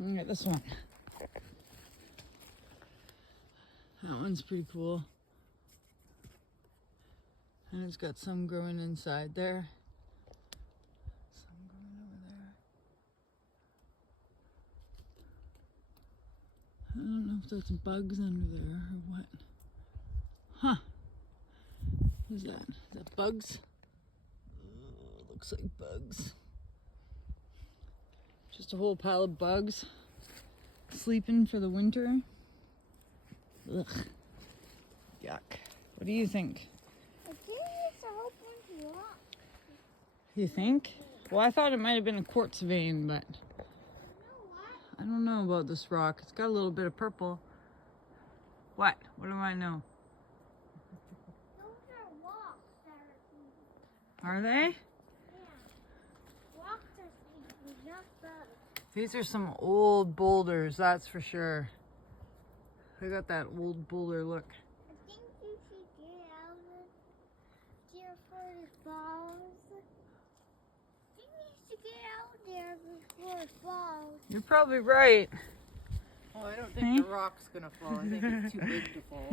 Look at this one. That one's pretty cool. And it's got some growing inside there. Some growing over there. I don't know if that's bugs under there or what. Huh. What is that? Is that bugs? Oh, looks like bugs. Just a whole pile of bugs. Sleeping for the winter. Ugh. Yuck. What do you think? I think it's a whole bunch of rocks. You think? Well, I thought it might have been a quartz vein, but You know what? I don't know about this rock. It's got a little bit of purple. What? What do I know? Those are rocks that are Are they? yeah. Rocks are sleeping, not bugs. These are some old boulders, that's for sure. They got that old boulder look. I think you should get out of there for the falls. I think you should get out there before it falls. You're probably right. Oh, I don't think the rock's gonna fall. I think it's too big to fall.